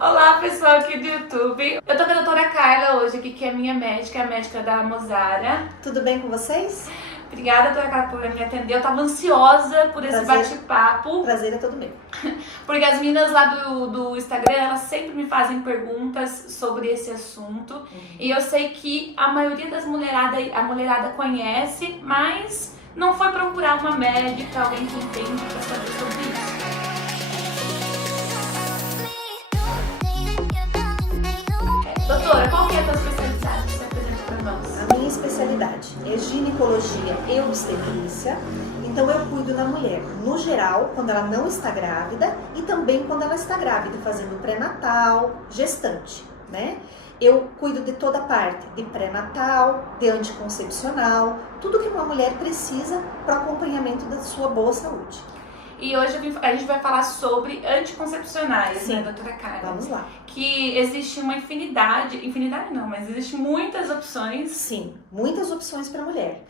Olá, pessoal aqui do YouTube. Eu tô com a doutora Carla hoje aqui, que é minha médica, a médica da Mozara. Tudo bem com vocês? Obrigada, doutora Carla, por me atender. Eu tava ansiosa por esse bate-papo. Prazer é todo meu. Porque as meninas lá do Instagram, elas sempre me fazem perguntas sobre esse assunto. E eu sei que a maioria das mulherada conhece, mas não foi procurar uma médica, alguém que entende pra saber sobre isso. Doutora, qual que é a tua especialidade que você apresenta para nós? A minha especialidade é ginecologia e obstetrícia. Então eu cuido da mulher, no geral, quando ela não está grávida e também quando ela está grávida, fazendo pré-natal, gestante, né? Eu cuido de toda a parte de pré-natal, de anticoncepcional, tudo que uma mulher precisa para acompanhamento da sua boa saúde. E hoje a gente vai falar sobre anticoncepcionais, Sim. né, doutora Carla? Vamos lá. Que existe uma infinidade não, mas existe muitas opções. Sim, muitas opções para mulher.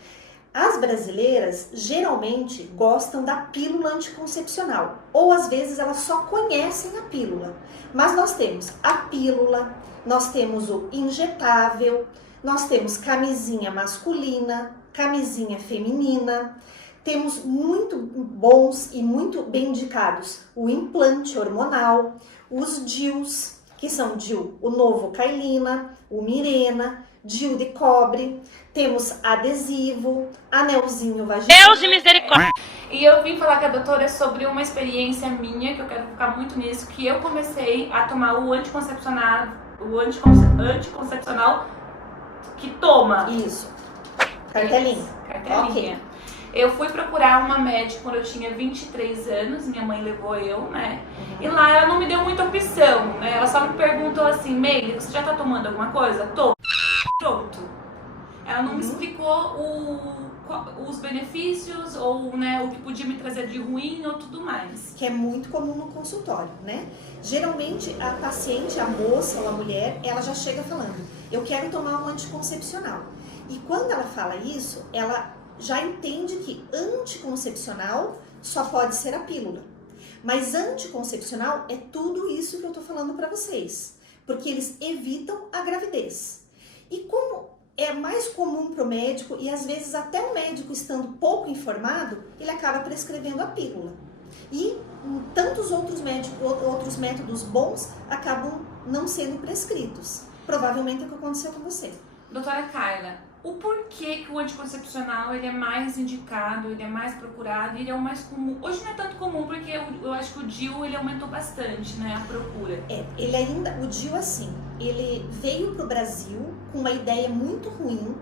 As brasileiras geralmente gostam da pílula anticoncepcional, ou às vezes elas só conhecem a pílula. Mas nós temos a pílula, nós temos o injetável, nós temos camisinha masculina, camisinha feminina. Temos muito bons e muito bem indicados o implante hormonal, os DIUs, que são DIU, o novo Cailina, o Mirena, DIU de cobre, temos adesivo, anelzinho vaginal. Deus de misericórdia! E eu vim falar com a doutora sobre uma experiência minha, que eu quero focar muito nisso, que eu comecei a tomar o anticoncepcional que toma. Isso, cartelinha. Cartelinha. Okay. Eu fui procurar uma médica quando eu tinha 23 anos, minha mãe levou eu, né? E lá ela não me deu muita opção, né? Ela só me perguntou assim, Meire, você já tá tomando alguma coisa? Tô. Pronto. Ela não me explicou os benefícios ou, né, o que podia me trazer de ruim ou tudo mais. Que é muito comum no consultório, né? Geralmente a paciente, a moça ou a mulher, ela já chega falando, eu quero tomar um anticoncepcional. E quando ela fala isso, ela já entende que anticoncepcional só pode ser a pílula. Mas anticoncepcional é tudo isso que eu tô falando para vocês, porque eles evitam a gravidez. E como é mais comum para o médico, e às vezes até o médico estando pouco informado, ele acaba prescrevendo a pílula. E tantos outros métodos bons acabam não sendo prescritos. Provavelmente é o que aconteceu com você. Doutora Carla, o porquê que o anticoncepcional ele é mais indicado, ele é mais procurado, ele é o mais comum? Hoje não é tanto comum porque eu acho que o DIU ele aumentou bastante, né, a procura. Ele ainda, o DIU assim, ele veio para o Brasil com uma ideia muito ruim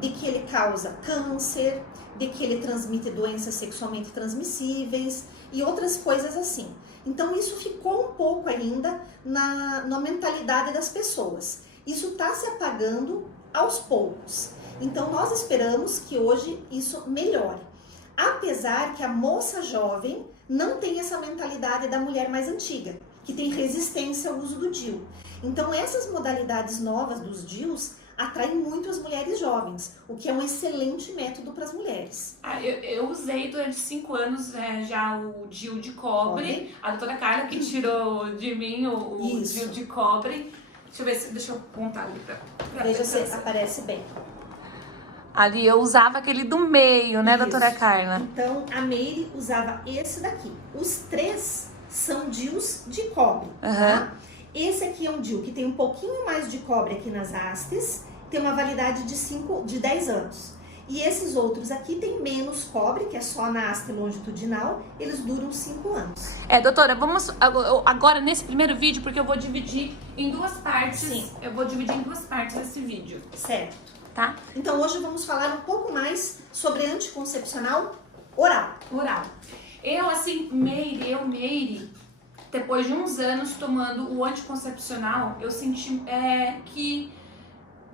de que ele causa câncer, de que ele transmite doenças sexualmente transmissíveis e outras coisas assim. Então isso ficou um pouco ainda na mentalidade das pessoas. Isso está se apagando aos poucos. Então nós esperamos que hoje isso melhore. Apesar que a moça jovem não tem essa mentalidade da mulher mais antiga, que tem resistência ao uso do DIU. Então essas modalidades novas dos DIUs atraem muito as mulheres jovens, o que é um excelente método para as mulheres. Eu usei durante 5 anos já o DIU de cobre. A doutora Carla que tirou de mim o DIU de cobre. Deixa eu apontar ali pra Veja se aparece bem. Ali eu usava aquele do meio, né, doutora Carla? Então, a Meire usava esse daqui. Os 3 são DIUs de cobre, tá? Esse aqui é um DIU que tem um pouquinho mais de cobre aqui nas hastes, tem uma validade de 10 anos. E esses outros aqui tem menos cobre, que é só na haste longitudinal, eles duram 5 anos. Doutora, vamos agora nesse primeiro vídeo, porque eu vou dividir em 2 partes. Sim. Eu vou dividir em 2 partes esse vídeo. Certo. Tá? Então hoje vamos falar um pouco mais sobre anticoncepcional oral. Eu, assim, Meire, depois de uns anos tomando o anticoncepcional, eu senti que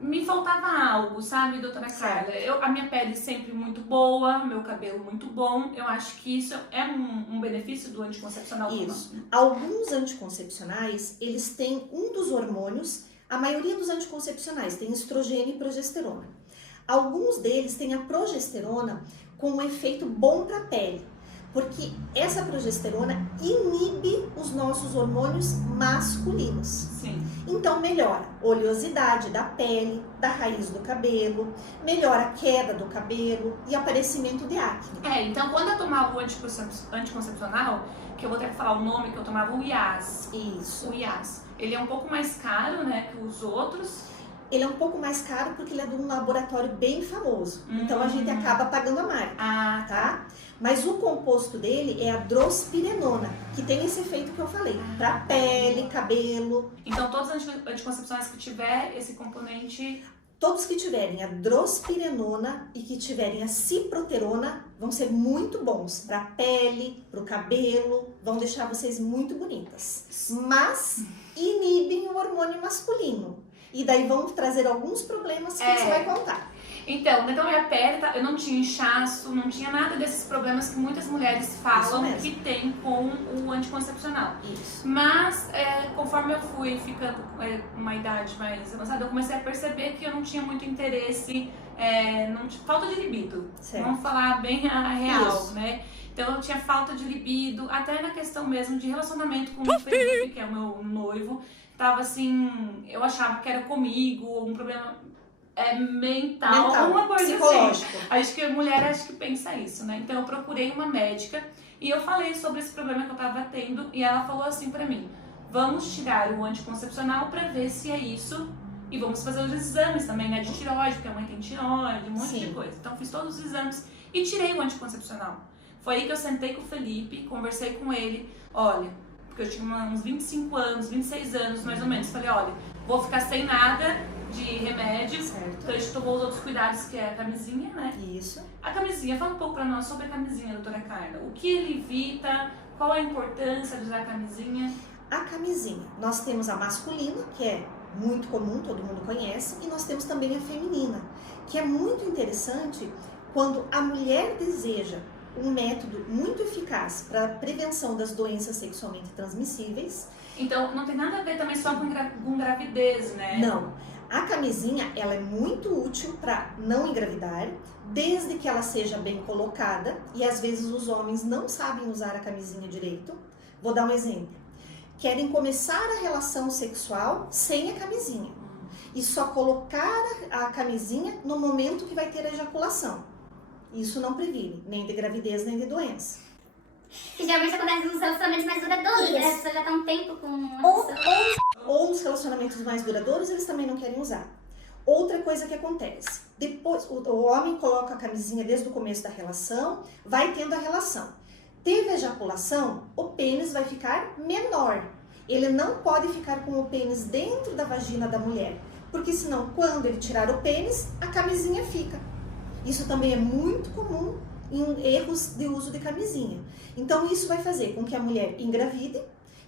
me faltava algo, sabe, doutora Carla? A minha pele sempre muito boa, meu cabelo muito bom. Eu acho que isso é um benefício do anticoncepcional. Isso. Alguns anticoncepcionais, eles têm um dos hormônios. A maioria dos anticoncepcionais tem estrogênio e progesterona. Alguns deles têm a progesterona com um efeito bom para a pele. Porque essa progesterona inibe os nossos hormônios masculinos. Sim. Então melhora a oleosidade da pele, da raiz do cabelo, melhora a queda do cabelo e aparecimento de acne. Então quando eu tomava o anticoncepcional, que eu vou ter que falar o nome, que eu tomava o IAS. Isso. O IAS. Ele é um pouco mais caro, né, que os outros. Ele é um pouco mais caro porque ele é de um laboratório bem famoso. Então a gente acaba pagando a marca. Ah, tá? Mas o composto dele é a drospirenona, que tem esse efeito que eu falei, para pele, cabelo. Então todos os anticoncepcionais que tiver esse componente... Todos que tiverem a drospirenona e que tiverem a ciproterona vão ser muito bons para pele, para o cabelo, vão deixar vocês muito bonitas. Mas inibem o hormônio masculino. E daí vão trazer alguns problemas que você vai contar. Então minha pele, eu não tinha inchaço, não tinha nada desses problemas que muitas mulheres falam que tem com o anticoncepcional. Isso. Mas, conforme eu fui ficando com uma idade mais avançada, eu comecei a perceber que eu não tinha muito interesse, falta de libido. Certo. Vamos falar bem a real, Isso. né? Então eu tinha falta de libido, até na questão mesmo de relacionamento com o Felipe, que é o meu noivo. Tava assim, eu achava que era comigo, algum problema mental, alguma coisa psicológico. assim. Acho que a mulher pensa isso, né? Então eu procurei uma médica e eu falei sobre esse problema que eu tava tendo e ela falou assim pra mim: vamos tirar o anticoncepcional pra ver se é isso e vamos fazer os exames também, né? De tireoide, porque a mãe tem tireoide, um monte de coisa. Então fiz todos os exames e tirei o anticoncepcional. Foi aí que eu sentei com o Felipe, conversei com ele, olha, porque eu tinha uns 25 anos, 26 anos mais ou menos. Falei, olha, vou ficar sem nada de remédio. Certo. Então a gente tomou os outros cuidados, que é a camisinha, né? Isso. A camisinha, fala um pouco pra nós sobre a camisinha, doutora Carla. O que ele evita, qual a importância de usar a camisinha? A camisinha, nós temos a masculina, que é muito comum, todo mundo conhece, e nós temos também a feminina, que é muito interessante quando a mulher deseja um método muito eficaz para a prevenção das doenças sexualmente transmissíveis. Então não tem nada a ver também só com gravidez, né? Não. A camisinha, ela é muito útil para não engravidar, desde que ela seja bem colocada, e às vezes os homens não sabem usar a camisinha direito. Vou dar um exemplo. Querem começar a relação sexual sem a camisinha e só colocar a camisinha no momento que vai ter a ejaculação. Isso não previne nem de gravidez nem de doença. Que geralmente acontece nos relacionamentos mais duradouros, né? A pessoa já tá um tempo com uma pessoa. Ou nos relacionamentos mais duradouros, eles também não querem usar. Outra coisa que acontece, depois o homem coloca a camisinha desde o começo da relação, vai tendo a relação. Teve ejaculação, o pênis vai ficar menor. Ele não pode ficar com o pênis dentro da vagina da mulher, porque senão quando ele tirar o pênis, a camisinha fica. Isso também é muito comum em erros de uso de camisinha. Então isso vai fazer com que a mulher engravide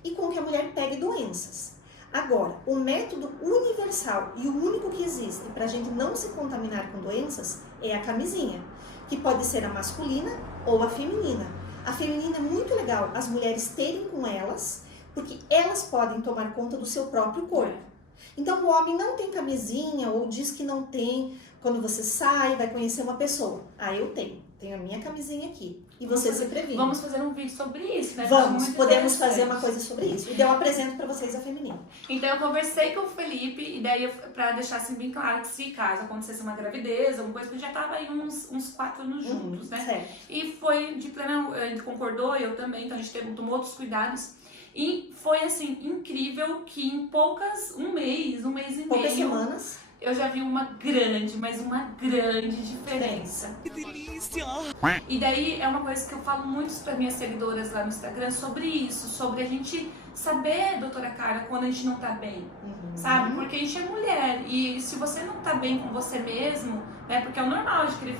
e com que a mulher pegue doenças. Agora, o método universal e o único que existe para a gente não se contaminar com doenças é a camisinha, que pode ser a masculina ou a feminina. A feminina é muito legal as mulheres terem com elas, porque elas podem tomar conta do seu próprio corpo. Então o homem não tem camisinha ou diz que não tem quando você sai, vai conhecer uma pessoa. Ah, eu tenho a minha camisinha aqui. E você se previne. Vamos fazer um vídeo sobre isso, né? Vamos, podemos fazer uma coisa sobre isso. E daí eu apresento pra vocês a feminina. Então eu conversei com o Felipe, e daí pra deixar assim bem claro que se caso acontecesse uma gravidez, alguma coisa, porque já tava aí uns 4 anos juntos, né? Certo. E foi de plena, ele concordou, eu também, então a gente tomou outros cuidados. E foi assim, incrível que em um mês e Poucas meio, semanas. eu já vi uma grande, mas uma grande diferença. Que delícia! E daí é uma coisa que eu falo muito para minhas seguidoras lá no Instagram sobre isso, sobre a gente saber, doutora Carla, quando a gente não tá bem, sabe? Porque a gente é mulher e se você não tá bem com você mesmo, né? Porque é o normal de querer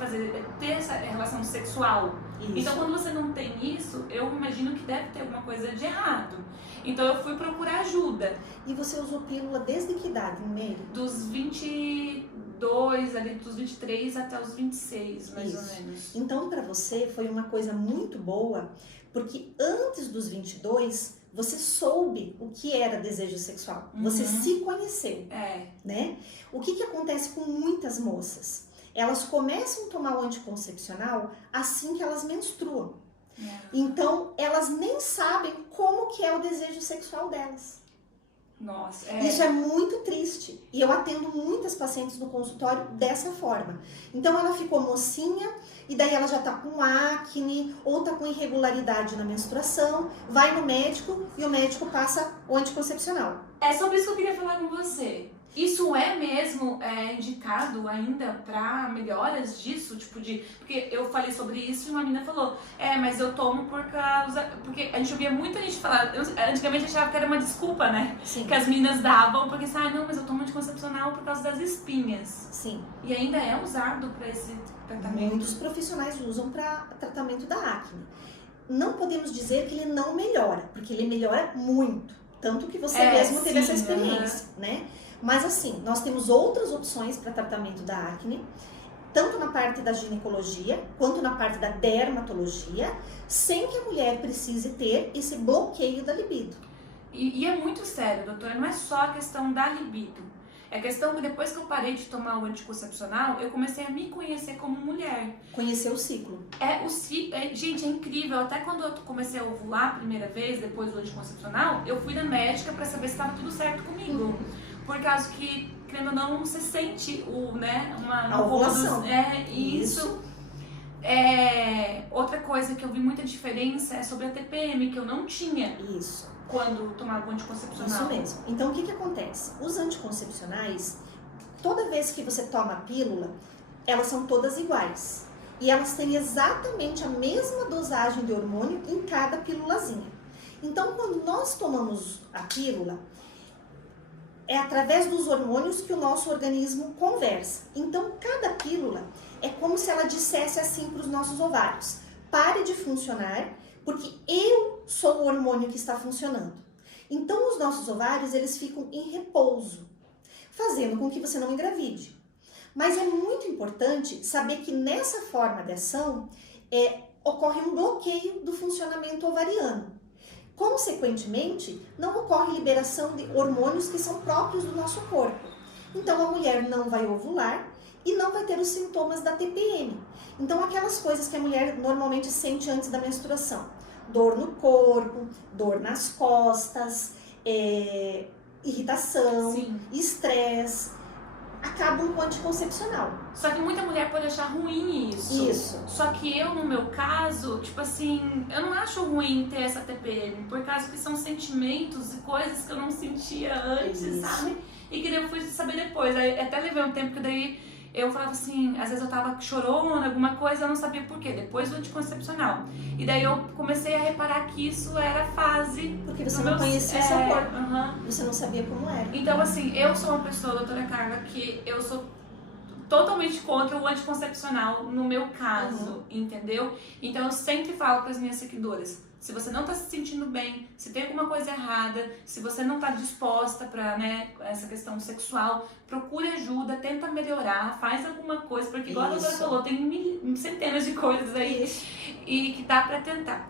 ter essa relação sexual. Isso. Então quando você não tem isso, eu imagino que deve ter alguma coisa de errado. Então eu fui procurar ajuda. E você usou pílula desde que idade, Meire? Dos 22, ali dos 23 até os 26, mais Isso. ou menos. Então, para você foi uma coisa muito boa, porque antes dos 22, você soube o que era desejo sexual. Você se conheceu, né? O que acontece com muitas moças? Elas começam a tomar o anticoncepcional assim que elas menstruam. Então, elas nem sabem como que é o desejo sexual delas. Nossa, Isso é muito triste. E eu atendo muitas pacientes no consultório dessa forma. Então, ela ficou mocinha e daí ela já tá com acne ou tá com irregularidade na menstruação, vai no médico e o médico passa o anticoncepcional. É sobre isso que eu queria falar com você. Isso é mesmo indicado ainda pra melhoras disso? Tipo de... Porque eu falei sobre isso e uma menina falou, mas eu tomo por causa... Porque a gente ouvia muita gente falar, antigamente a gente achava que era uma desculpa, né? Sim. Que as meninas davam, porque não, mas eu tomo anticoncepcional por causa das espinhas. Sim. E ainda é usado pra esse tratamento. Muitos profissionais usam para tratamento da acne. Não podemos dizer que ele não melhora, porque ele melhora muito. Tanto que você mesmo teve essa experiência, né? Mas assim, nós temos outras opções para tratamento da acne, tanto na parte da ginecologia, quanto na parte da dermatologia, sem que a mulher precise ter esse bloqueio da libido. E é muito sério, doutora, não é só a questão da libido. É a questão que depois que eu parei de tomar o anticoncepcional, eu comecei a me conhecer como mulher. Conhecer o ciclo. Gente, é incrível. Até quando eu comecei a ovular a primeira vez, depois do anticoncepcional, eu fui na médica pra saber se estava tudo certo comigo. Por causa que, querendo ou não, você sente a ovulação. Isso. Outra coisa que eu vi muita diferença é sobre a TPM, que eu não tinha. Isso. Quando tomava o anticoncepcional. Isso mesmo. Então, o que acontece? Os anticoncepcionais, toda vez que você toma a pílula, elas são todas iguais. E elas têm exatamente a mesma dosagem de hormônio em cada pílulazinha. Então, quando nós tomamos a pílula, é através dos hormônios que o nosso organismo conversa. Então, cada pílula é como se ela dissesse assim para os nossos ovários: pare de funcionar, porque eu sou o hormônio que está funcionando. Então, os nossos ovários, eles ficam em repouso, fazendo com que você não engravide. Mas é muito importante saber que nessa forma de ação, ocorre um bloqueio do funcionamento ovariano. Consequentemente, não ocorre liberação de hormônios que são próprios do nosso corpo. Então, a mulher não vai ovular e não vai ter os sintomas da TPM. Então, aquelas coisas que a mulher normalmente sente antes da menstruação: dor no corpo, dor nas costas, irritação, estresse, acabam com o anticoncepcional. Só que muita mulher pode achar ruim isso. Isso. Só que eu, no meu caso, tipo assim, eu não acho ruim ter essa TPM, por causa que são sentimentos e coisas que eu não sentia antes, sabe? E que eu fui saber depois. Aí até levei um tempo que daí eu falava assim, às vezes eu tava chorando, alguma coisa, eu não sabia por quê, depois do anticoncepcional. E daí eu comecei a reparar que isso era fase. Porque você não conhecia seu corpo. Você não sabia como era. Então assim, eu sou uma pessoa, doutora Carla, que eu sou totalmente contra o anticoncepcional no meu caso, entendeu? Então eu sempre falo para as minhas seguidoras: se você não tá se sentindo bem, se tem alguma coisa errada, se você não tá disposta para, essa questão sexual, procure ajuda, tenta melhorar, faz alguma coisa, porque igual a doutora falou, tem centenas de coisas aí e que dá para tentar.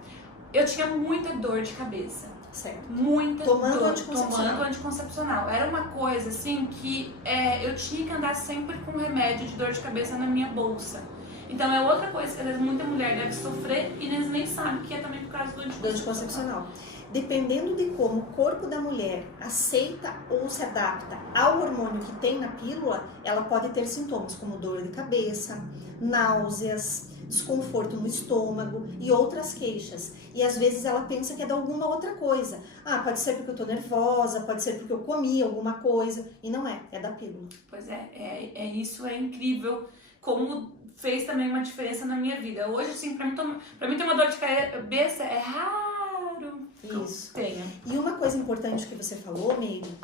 Eu tinha muita dor de cabeça. Certo. Muita dor Tomando anticoncepcional. Era uma coisa assim que eu tinha que andar sempre com remédio de dor de cabeça na minha bolsa. Então é outra coisa que muita mulher deve sofrer e eles nem sabem que é também por causa do anticoncepcional. Dependendo de como o corpo da mulher aceita ou se adapta ao hormônio que tem na pílula, ela pode ter sintomas como dor de cabeça, náuseas, desconforto no estômago e outras queixas. E às vezes ela pensa que é de alguma outra coisa. Pode ser porque eu tô nervosa, pode ser porque eu comi alguma coisa. E não é da pílula. Pois isso é incrível, como fez também uma diferença na minha vida. Hoje, assim, pra mim ter uma dor de cabeça é raro. Isso. Tenho. E uma coisa importante que você falou, Meire,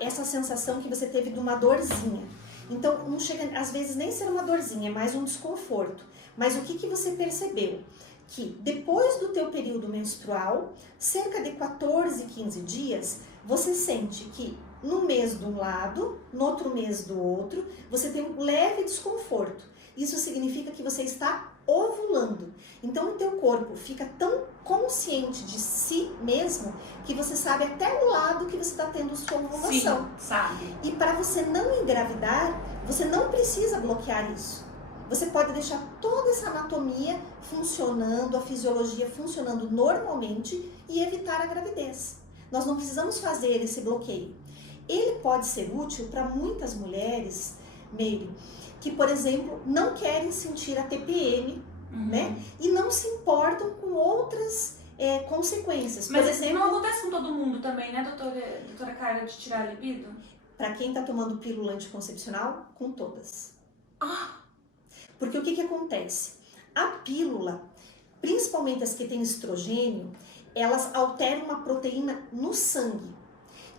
essa sensação que você teve de uma dorzinha. Então, não chega, às vezes, nem ser uma dorzinha, é mais um desconforto. Mas o que você percebeu? Que depois do teu período menstrual, cerca de 14, 15 dias, você sente que no mês de um lado, no outro mês do outro, você tem um leve desconforto. Isso significa que você está ovulando. Então, o teu corpo fica tão consciente de si mesmo que você sabe até o lado que você está tendo sua ovulação. Sim, sabe. E para você não engravidar, você não precisa bloquear isso. você pode deixar toda essa anatomia funcionando, a fisiologia funcionando normalmente e evitar a gravidez. Nós não precisamos fazer esse bloqueio. Ele pode ser útil para muitas mulheres, Meire, que, por exemplo, não querem sentir a TPM, né? E não se importam com outras consequências. Mas por exemplo, não acontece com todo mundo também, né, doutora Carla, de tirar a libido? Para quem está tomando pílula anticoncepcional, com todas. Ah! Porque o que acontece? A pílula, principalmente as que têm estrogênio, elas alteram uma proteína no sangue.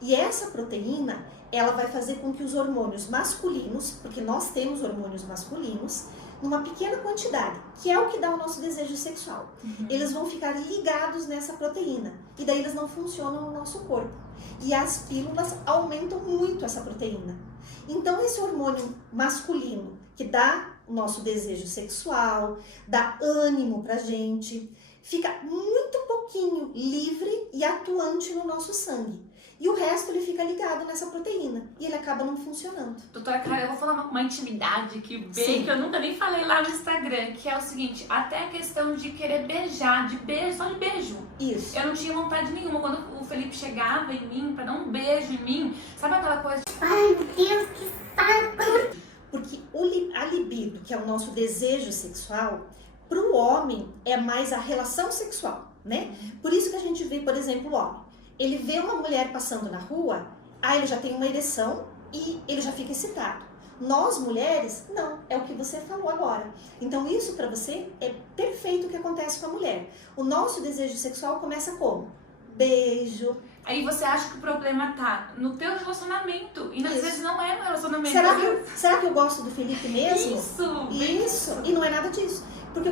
E essa proteína, ela vai fazer com que os hormônios masculinos, porque nós temos hormônios masculinos, numa pequena quantidade, que é o que dá o nosso desejo sexual. Eles vão ficar ligados nessa proteína, e daí eles não funcionam no nosso corpo. E as pílulas aumentam muito essa proteína. Então esse hormônio masculino, que dá o nosso desejo sexual, dá ânimo pra gente, fica muito pouquinho livre e atuante no nosso sangue. E o resto ele fica ligado nessa proteína e ele acaba não funcionando. Doutora Carla, eu vou falar uma intimidade que bem, que eu nunca nem falei lá no Instagram, que é o seguinte, até a questão de querer beijar, de beijo, só de beijo. Isso. Eu não tinha vontade nenhuma. Quando o Felipe chegava em mim pra dar um beijo em mim, sabe aquela coisa de, Ai, meu Deus, que saco! Porque a libido, que é o nosso desejo sexual, para o homem é mais a relação sexual, né? Por isso que a gente vê, por exemplo, o homem. Ele vê uma mulher passando na rua, aí ele já tem uma ereção e ele já fica excitado. Nós, mulheres, não. É o que você falou agora. Então, isso para você é perfeito o que acontece com a mulher. O nosso desejo sexual começa como? Beijo. Aí você acha que o problema tá no teu relacionamento. E às Isso. vezes não é no relacionamento. Será que eu gosto do Felipe mesmo? Isso! E não é nada disso. Porque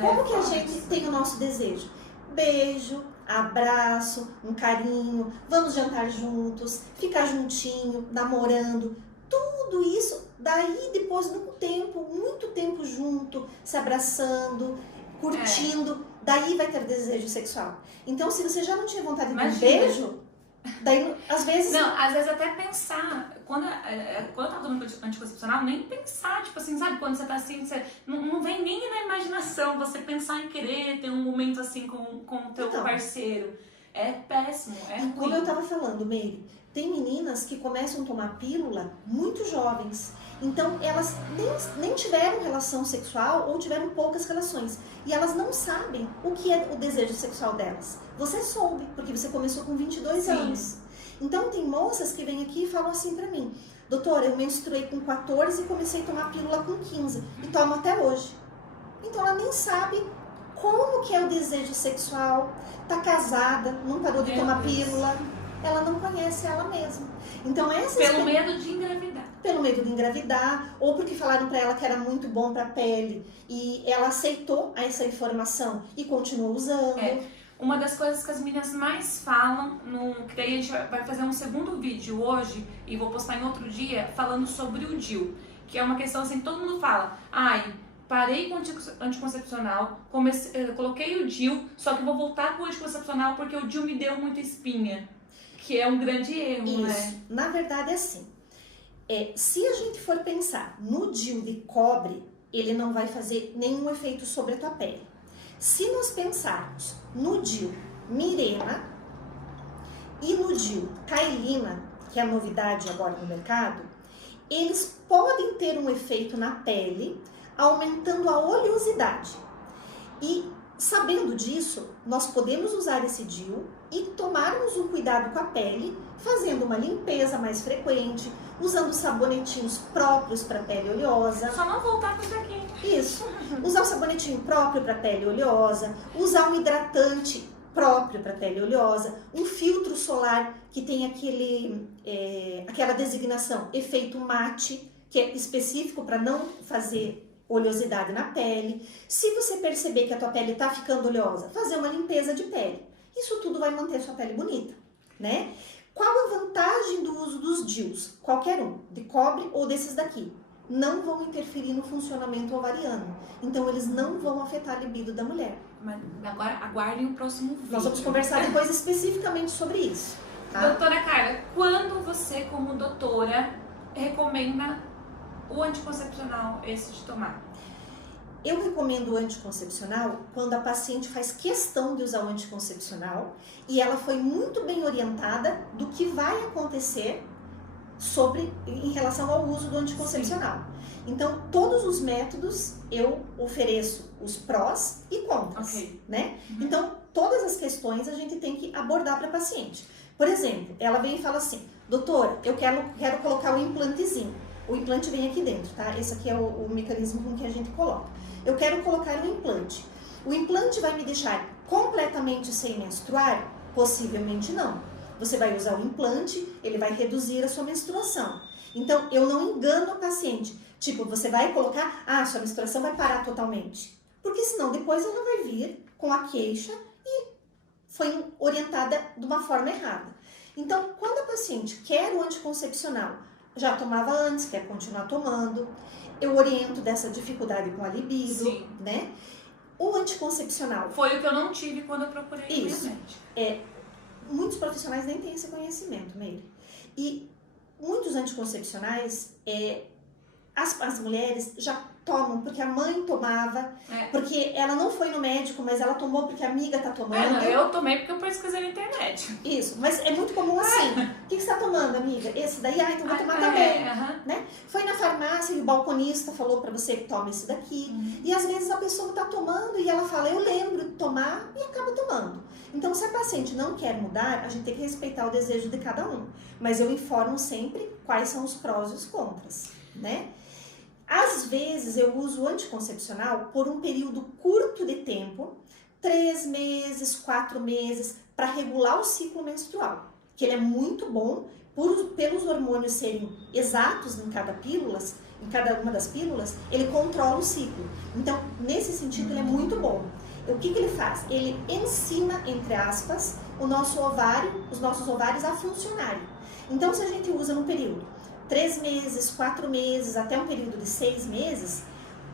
como que a gente tem o nosso desejo? Beijo, abraço, um carinho, vamos jantar juntos, ficar juntinho, namorando. Tudo isso, daí depois de um tempo, muito tempo junto, se abraçando, curtindo, daí vai ter desejo sexual. Então, se você já não tinha vontade de um beijo, daí às vezes... Não, às vezes até pensar, quando eu tava tomando anticoncepcional, nem pensar, tipo assim, sabe, quando você tá assim, você não vem nem na imaginação você pensar em querer ter um momento assim com o teu parceiro. É péssimo, é ruim. Como eu tava falando, Meire, tem meninas que começam a tomar pílula muito jovens. Então, elas nem tiveram relação sexual ou tiveram poucas relações. E elas não sabem o que é o desejo sexual delas. Você soube, porque você começou com 22 anos. Então, tem moças que vêm aqui e falam assim pra mim: doutora, eu menstruei com 14 e comecei a tomar pílula com 15 e tomo até hoje. Então, ela nem sabe como que é o desejo sexual, tá casada, não parou de tomar pílula, ela não conhece ela mesma. Então, pelo medo de engravidar. Pelo medo de engravidar, ou porque falaram pra ela que era muito bom pra pele e ela aceitou essa informação e continuou usando. Uma das coisas que as meninas mais falam, que daí a gente vai fazer um segundo vídeo hoje e vou postar em outro dia, falando sobre o DIU, que é uma questão assim, todo mundo fala, parei com o anticoncepcional, coloquei o DIU, só que vou voltar com o anticoncepcional porque o DIU me deu muita espinha, que é um grande erro, né? Na verdade é assim, se a gente for pensar no DIU de cobre, ele não vai fazer nenhum efeito sobre a tua pele. Se nós pensarmos no DIU Mirena e no DIU Kailina, que é a novidade agora no mercado, eles podem ter um efeito na pele, aumentando a oleosidade. E sabendo disso, nós podemos usar esse DIU e tomarmos um cuidado com a pele, fazendo uma limpeza mais frequente, usando sabonetinhos próprios para pele oleosa. Só não voltar com isso aqui. Isso. Usar o sabonetinho próprio para pele oleosa, usar um hidratante próprio para pele oleosa, um filtro solar que tem aquela designação efeito mate, que é específico para não fazer oleosidade na pele. Se você perceber que a tua pele está ficando oleosa, fazer uma limpeza de pele. Isso tudo vai manter a sua pele bonita, né? Qual a vantagem do uso dos DIUs? Qualquer um, de cobre ou desses daqui. Não vão interferir no funcionamento ovariano. Então, eles não vão afetar a libido da mulher. Mas agora aguardem o próximo vídeo. Nós vamos conversar depois especificamente sobre isso. Tá? Doutora Carla, quando você, como doutora, recomenda o anticoncepcional esse de tomar? eu recomendo o anticoncepcional quando a paciente faz questão de usar o anticoncepcional e ela foi muito bem orientada do que vai acontecer em relação ao uso do anticoncepcional. Sim. Então, todos os métodos eu ofereço os prós e contras, né? Então, todas as questões a gente tem que abordar para a paciente. Por exemplo, ela vem e fala assim, doutora, eu quero colocar o implantezinho. O implante vem aqui dentro, tá? Esse aqui é o mecanismo com que a gente coloca. Eu quero colocar o implante. O implante vai me deixar completamente sem menstruar? Possivelmente não. Você vai usar o implante, ele vai reduzir a sua menstruação. Então, eu não engano a paciente. Tipo, você vai colocar, sua menstruação vai parar totalmente. Porque senão depois ela vai vir com a queixa e foi orientada de uma forma errada. Então, quando a paciente quer o anticoncepcional, já tomava antes, quer continuar tomando, eu oriento dessa dificuldade com a libido, sim, né? O anticoncepcional... Foi o que eu não tive quando eu procurei a minha médica. Muitos profissionais nem têm esse conhecimento, Meire. E muitos anticoncepcionais, as mulheres já tomam porque a mãe tomava, porque ela não foi no médico, mas ela tomou porque a amiga tá tomando. Eu tomei porque eu pesquisei na internet. Isso, mas é muito comum assim. O que você tá tomando, amiga? Esse daí? Então vou tomar também. Né? Foi na farmácia e o balconista falou pra você que toma esse daqui. E às vezes a pessoa tá tomando e ela fala, eu lembro de tomar e acaba tomando. Então, se a paciente não quer mudar, a gente tem que respeitar o desejo de cada um. Mas eu informo sempre quais são os prós e os contras, né? Às vezes eu uso o anticoncepcional por um período curto de tempo, 3 meses, 4 meses, para regular o ciclo menstrual. Que ele é muito bom, pelos hormônios serem exatos em cada uma das pílulas, ele controla o ciclo. Então, nesse sentido, ele é muito bom. O que ele faz? Ele ensina, entre aspas, os nossos ovários a funcionarem. Então, se a gente usa no período 3 meses, 4 meses, até um período de 6 meses,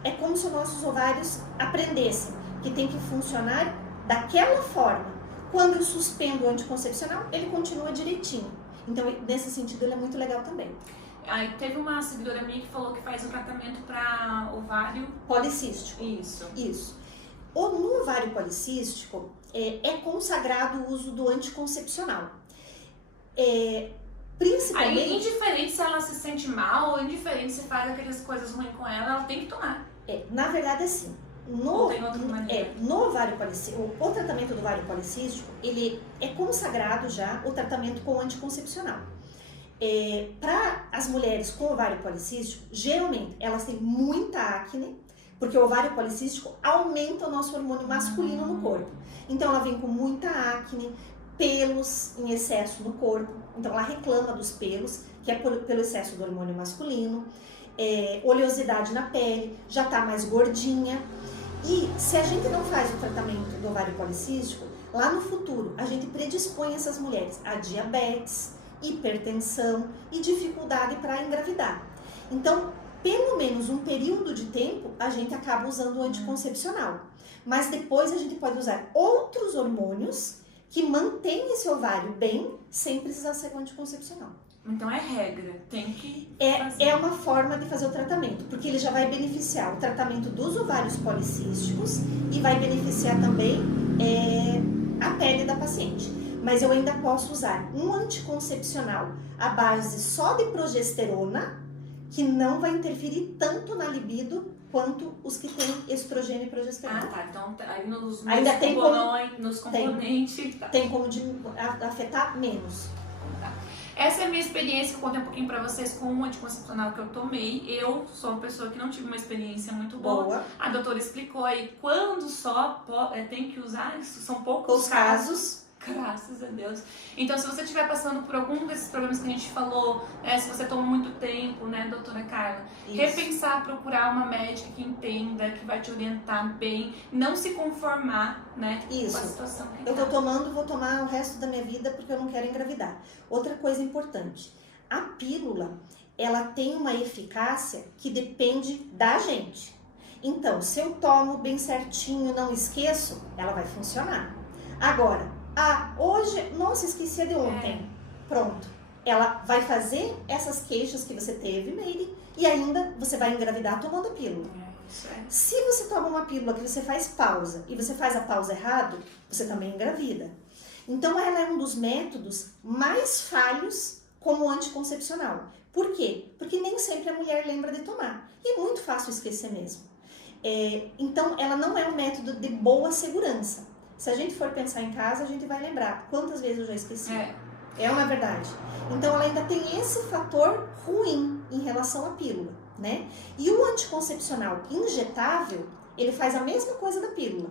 é como se os nossos ovários aprendessem que tem que funcionar daquela forma. Quando eu suspendo o anticoncepcional, ele continua direitinho. Então, nesse sentido, ele é muito legal também. Aí teve uma seguidora minha que falou que faz um tratamento para ovário policístico. Isso. No ovário policístico, é consagrado o uso do anticoncepcional. Principalmente... Aí, indiferente se ela se sente mal, ou indiferente se faz aquelas coisas ruins com ela tem que tomar. Na verdade, assim, no ovário policístico, o tratamento do ovário policístico, ele é consagrado já o tratamento com anticoncepcional. Para as mulheres com ovário policístico, geralmente elas têm muita acne, porque o ovário policístico aumenta o nosso hormônio masculino no corpo. Então ela vem com muita acne, pelos em excesso no corpo, então ela reclama dos pelos, que é pelo excesso do hormônio masculino, oleosidade na pele, já tá mais gordinha. E se a gente não faz o tratamento do ovário policístico, lá no futuro a gente predispõe essas mulheres a diabetes, hipertensão e dificuldade para engravidar. Então, pelo menos um período de tempo, a gente acaba usando o anticoncepcional. Mas depois a gente pode usar outros hormônios que mantêm esse ovário bem, sem precisar ser o anticoncepcional. Então é regra, tem que fazer. É uma forma de fazer o tratamento, porque ele já vai beneficiar o tratamento dos ovários policísticos e vai beneficiar também a pele da paciente. Mas eu ainda posso usar um anticoncepcional à base só de progesterona, que não vai interferir tanto na libido quanto os que têm estrogênio e progesterona. Então aí nos componentes tem como afetar menos. Essa é a minha experiência, que eu contei um pouquinho pra vocês com o anticoncepcional que eu tomei. Eu sou uma pessoa que não tive uma experiência muito boa. A doutora explicou aí quando só tem que usar, isso são poucos casos. Graças a Deus. Então, se você estiver passando por algum desses problemas que a gente falou, se você toma muito tempo, né, doutora Carla, repensar, procurar uma médica que entenda, que vai te orientar bem, não se conformar, né, com a situação que eu tô tomando, vou tomar o resto da minha vida porque eu não quero engravidar. Outra coisa importante, a pílula, ela tem uma eficácia que depende da gente. Então, se eu tomo bem certinho, não esqueço, ela vai funcionar. Agora, hoje, nossa, esqueci de ontem. Pronto. Ela vai fazer essas queixas que você teve, Meire, e ainda você vai engravidar tomando a pílula. Certo. Se você toma uma pílula que você faz pausa e você faz a pausa errado, você também engravida. Então ela é um dos métodos mais falhos como anticoncepcional. Por quê? Porque nem sempre a mulher lembra de tomar. E é muito fácil esquecer mesmo. Então ela não é um método de boa segurança. Se a gente for pensar em casa, a gente vai lembrar quantas vezes eu já esqueci. É uma verdade. Então ela ainda tem esse fator ruim em relação à pílula, né? E o anticoncepcional injetável, ele faz a mesma coisa da pílula.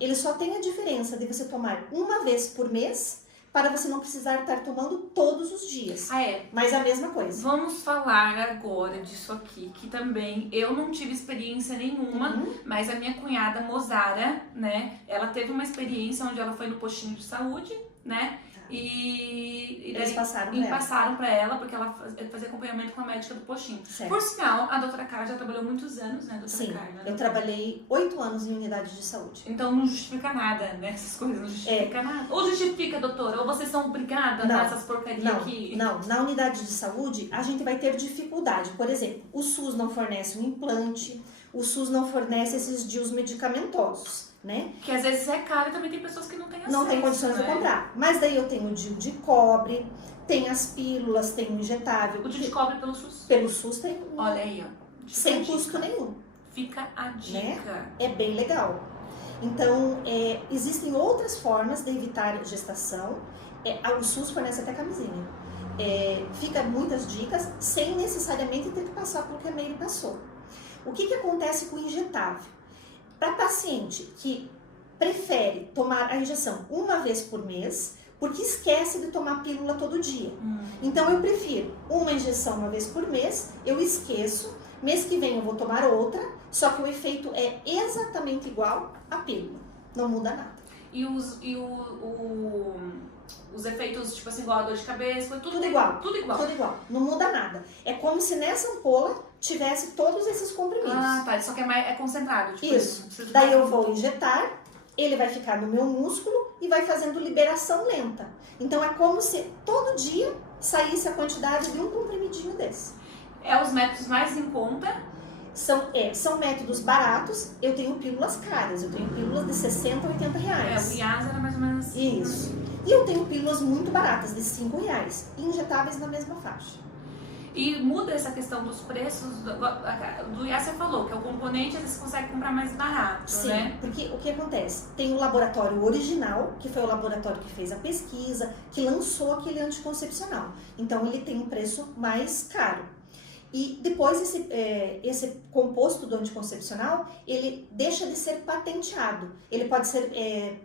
Ele só tem a diferença de você tomar uma vez por mês para você não precisar estar tomando todos os dias. Mas a mesma coisa. Vamos falar agora disso aqui, que também eu não tive experiência nenhuma, mas a minha cunhada Mozara, né, ela teve uma experiência onde ela foi no postinho de saúde, né, e Eles passaram pra ela, porque ela fazia acompanhamento com a médica do postinho. Certo. Por sinal, a doutora Carla já trabalhou muitos anos, né, doutora Sim, Carla? eu trabalhei 8 anos em unidade de saúde. Então não justifica nada, né? Essas coisas não justifica nada. Ou justifica, doutora? Ou vocês são obrigadas a essas porcarias aqui? Não, na unidade de saúde a gente vai ter dificuldade. Por exemplo, o SUS não fornece um implante, o SUS não fornece esses DIUs medicamentosos, né? Que às vezes é caro e também tem pessoas que não têm acesso. Não tem condições de comprar. Mas daí eu tenho o DIU de cobre, tem as pílulas, tem o injetável. O DIU de cobre pelo SUS? Pelo SUS tem. Olha aí, ó. Sem custo nenhum. Fica a dica. Né? É bem legal. Então, existem outras formas de evitar gestação. O SUS fornece até camisinha. Fica muitas dicas sem necessariamente ter que passar pelo que a Meire passou. O que acontece com o injetável? Para paciente que prefere tomar a injeção uma vez por mês, porque esquece de tomar pílula todo dia. Então eu prefiro uma injeção uma vez por mês, eu esqueço, mês que vem eu vou tomar outra, só que o efeito é exatamente igual à pílula, não muda nada. E os efeitos, tipo assim, igual a dor de cabeça, tudo igual. Tudo igual. Tudo igual, não muda nada. É como se nessa ampola tivesse todos esses comprimidos. Ah, tá, só que é concentrado. Tipo isso. Daí eu vou injetar, ele vai ficar no meu músculo e vai fazendo liberação lenta. Então é como se todo dia saísse a quantidade de um comprimidinho desse. É os métodos mais em conta? São métodos baratos. Eu tenho pílulas caras, eu tenho pílulas de 60, 80 reais. O IAS era mais ou menos assim. Isso. E eu tenho pílulas muito baratas, de 5 reais, e injetáveis na mesma faixa. E muda essa questão dos preços, do IAS você falou, que é o componente, às vezes você consegue comprar mais barato, Sim, né? porque o que acontece? Tem o laboratório original, que foi o laboratório que fez a pesquisa, que lançou aquele anticoncepcional. Então ele tem um preço mais caro. E depois esse composto do anticoncepcional, ele deixa de ser patenteado. Ele pode ser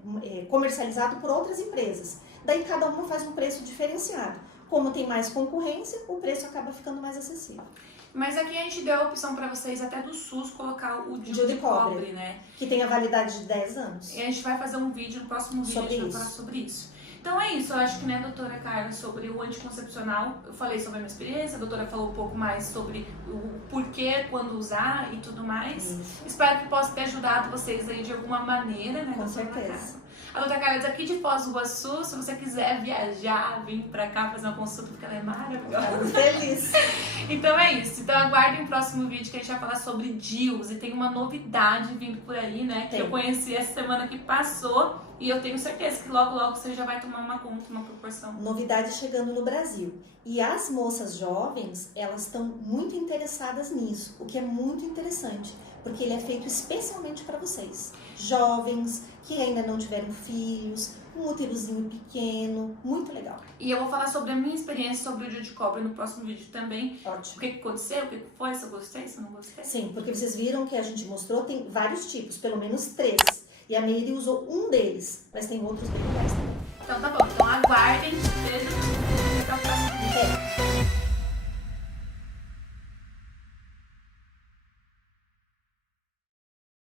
comercializado por outras empresas. Daí cada uma faz um preço diferenciado. Como tem mais concorrência, o preço acaba ficando mais acessível. Mas aqui a gente deu a opção para vocês até do SUS colocar o DIU de cobre, né? Que tem a validade de 10 anos. E a gente vai fazer um vídeo, no próximo vídeo a gente vai falar sobre isso. Então é isso, eu acho que, né, doutora Carla, sobre o anticoncepcional, eu falei sobre a minha experiência, a doutora falou um pouco mais sobre o porquê, quando usar e tudo mais. Isso. Espero que possa ter ajudado vocês aí de alguma maneira, né, Com doutora certeza. Carla? A doutora Carla diz aqui de Foz do Iguaçu, se você quiser viajar, vir pra cá fazer uma consulta, porque ela é maravilhosa. Tô feliz. Então é isso, então aguardem o próximo vídeo que a gente vai falar sobre DIUs e tem uma novidade vindo por aí, né, que eu conheci essa semana que passou e eu tenho certeza que logo logo você já vai tomar uma conta, uma proporção. Novidade chegando no Brasil. E as moças jovens, elas estão muito interessadas nisso, o que é muito interessante, porque ele é feito especialmente para vocês, jovens, que ainda não tiveram filhos, um úterozinho pequeno, muito legal. E eu vou falar sobre a minha experiência sobre o DIU de cobre no próximo vídeo também. Ótimo. O que aconteceu, o que foi, se eu gostei, se eu não gostei. Sim, porque vocês viram que a gente mostrou, tem vários tipos, pelo menos 3. E a Meire usou um deles, mas tem outros bem legais também. Então tá bom, então aguardem, beijo, até o próximo vídeo.